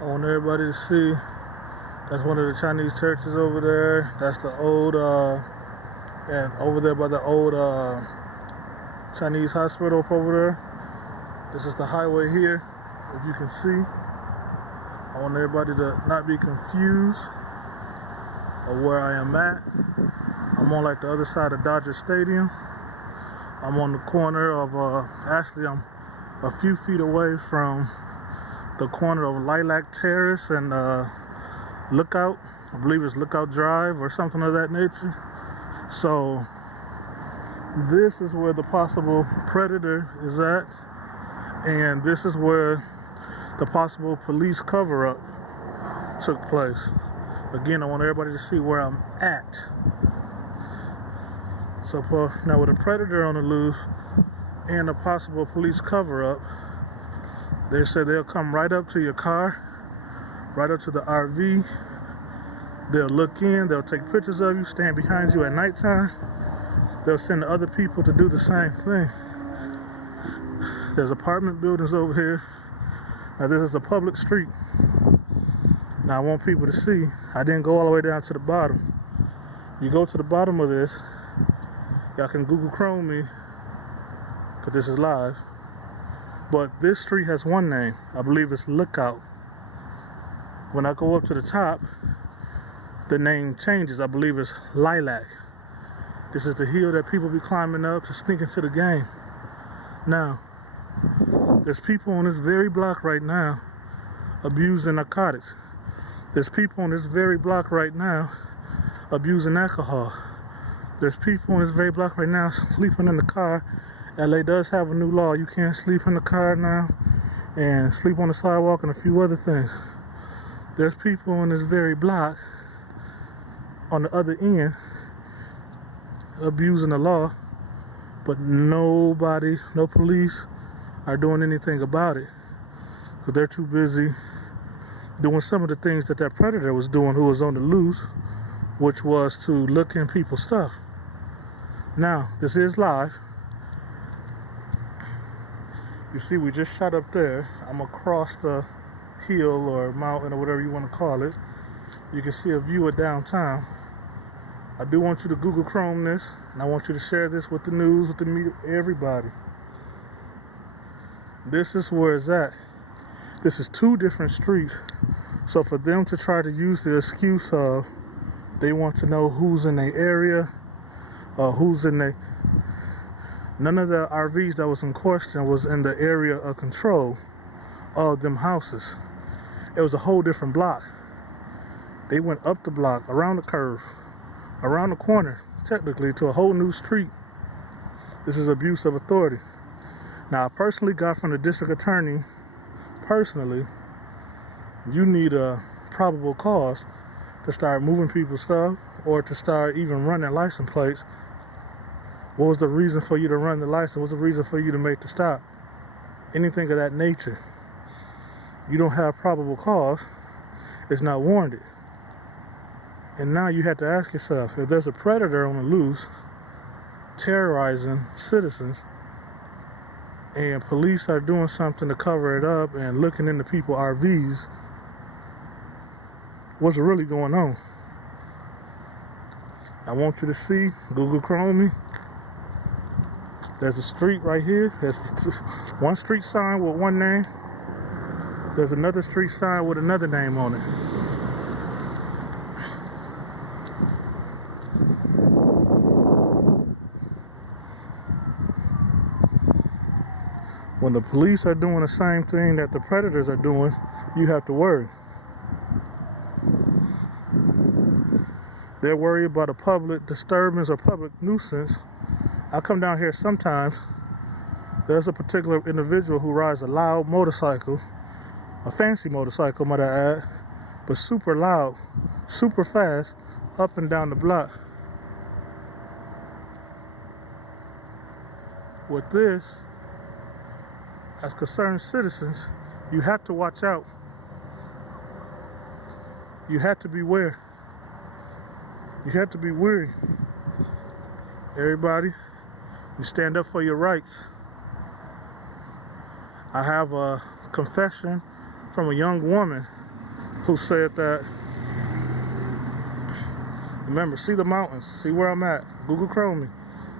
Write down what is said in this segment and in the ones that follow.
I want everybody to see. That's one of the Chinese churches over there. That's the old, and over there by the old Chinese hospital up over there. This is the highway here, as you can see. I want everybody to not be confused of where I am at. I'm on like the other side of Dodger Stadium. I'm on the corner of, actually I'm a few feet away from the corner of Lilac Terrace and Lookout. I believe it's Lookout Drive or something of that nature. So this is where the possible predator is at, and this is where the possible police cover-up took place. Again, I want everybody to see where I'm at. So now with a predator on the loose and a possible police cover-up, they say they'll come right up to your car, right up to the RV. They'll look in, they'll take pictures of you, stand behind you at nighttime. They'll send other people to do the same thing. There's apartment buildings over here. Now this is a public street. Now I want people to see, I didn't go all the way down to the bottom. You go to the bottom of this, y'all can Google Chrome me, because this is live. But this street has one name. I believe it's Lookout. When I go up to the top, the name changes. I believe it's Lilac. This is the hill that people be climbing up to sneak into the game. Now, there's people on this very block right now abusing narcotics. There's people on this very block right now abusing alcohol. There's people on this very block right now sleeping in the car. LA does have a new law. You can't sleep in the car now and sleep on the sidewalk and a few other things. There's people on this very block on the other end abusing the law, but nobody, no police are doing anything about it because they're too busy doing some of the things that that predator was doing who was on the loose, which was to look in people's stuff. Now, this is live. You see, we just shot up there. I'm across the hill or mountain or whatever you want to call it. You can see a view of downtown. I do want you to Google Chrome this, and I want you to share this with the news, with the media, everybody. This is where it's at. This is two different streets. So for them to try to use the excuse of they want to know who's in their area, who's in their... None of the RVs that was in question was in the area of control of them houses. It was a whole different block. They went up the block, around the curve, around the corner, technically, to a whole new street. This is abuse of authority. Now, I personally got from the district attorney, personally, you need a probable cause to start moving people's stuff or to start even running license plates. What was the reason for you to run the license? What was the reason for you to make the stop? Anything of that nature. You don't have probable cause. It's not warranted. And now you have to ask yourself, if there's a predator on the loose terrorizing citizens and police are doing something to cover it up and looking into people's RVs, what's really going on? I want you to see, Google Chrome me. There's a street right here. There's one street sign with one name. There's another street sign with another name on it. When the police are doing the same thing that the predators are doing, you have to worry. They're worried about a public disturbance or public nuisance. I come down here sometimes. There's a particular individual who rides a loud motorcycle, a fancy motorcycle, might I add, but super loud, super fast, up and down the block. With this, as concerned citizens, you have to watch out. You have to beware. You have to be wary. Everybody, you stand up for your rights. I have a confession from a young woman who said that, remember, see the mountains, see where I'm at, Google Chrome me.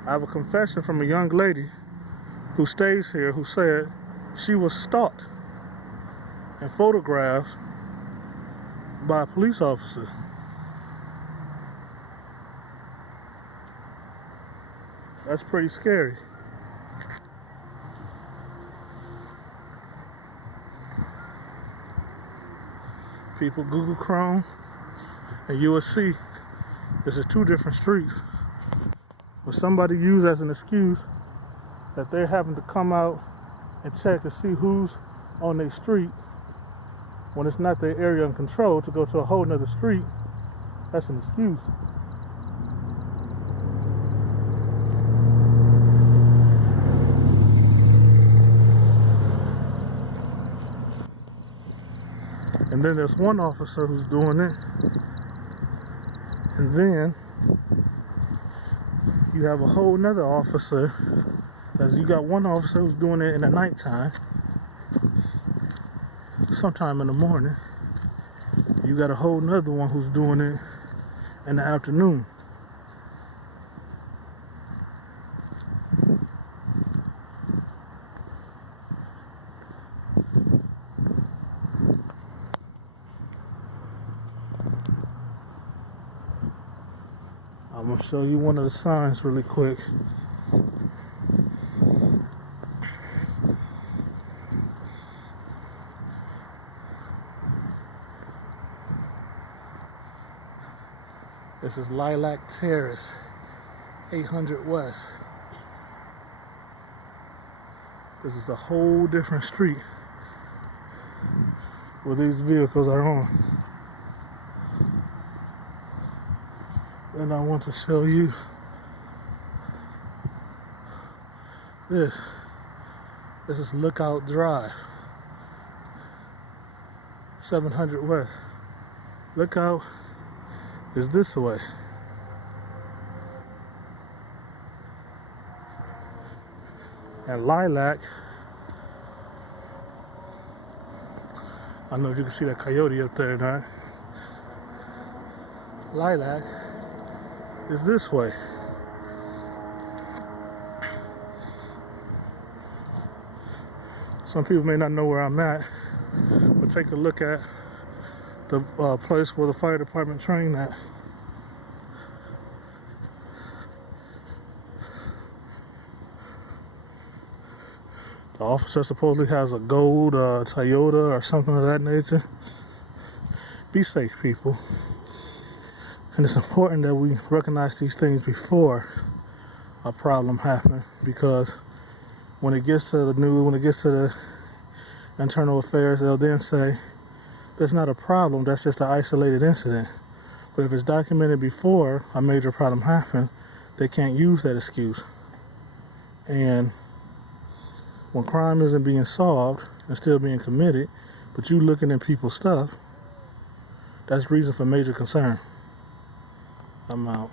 I have a confession from a young lady who stays here who said she was stalked and photographed by a police officer. That's pretty scary. People Google Chrome and you will see this is two different streets. What somebody used as an excuse that they're having to come out and check and see who's on their street when it's not their area of control to go to a whole nother street, that's an excuse. And then there's one officer who's doing it. And then you have a whole nother officer. You got one officer who's doing it in the nighttime, sometime in the morning. You got a whole nother one who's doing it in the afternoon. I'm gonna show you one of the signs really quick. This is Lilac Terrace, 800 West. This is a whole different street where these vehicles are on. And I want to show you this. This is Lookout Drive, 700 West. Lookout is this way. And Lilac, I don't know if you can see that coyote up there or not. Lilac is this way. Some people may not know where I'm at, but take a look at the place where the fire department trained at. The officer supposedly has a gold Toyota or something of that nature. Be safe, people. And it's important that we recognize these things before a problem happens, because when it gets to the news, when it gets to the internal affairs, they'll then say, there's not a problem, that's just an isolated incident. But if it's documented before a major problem happens, they can't use that excuse. And when crime isn't being solved and still being committed, but you looking at people's stuff, that's reason for major concern. I'm out.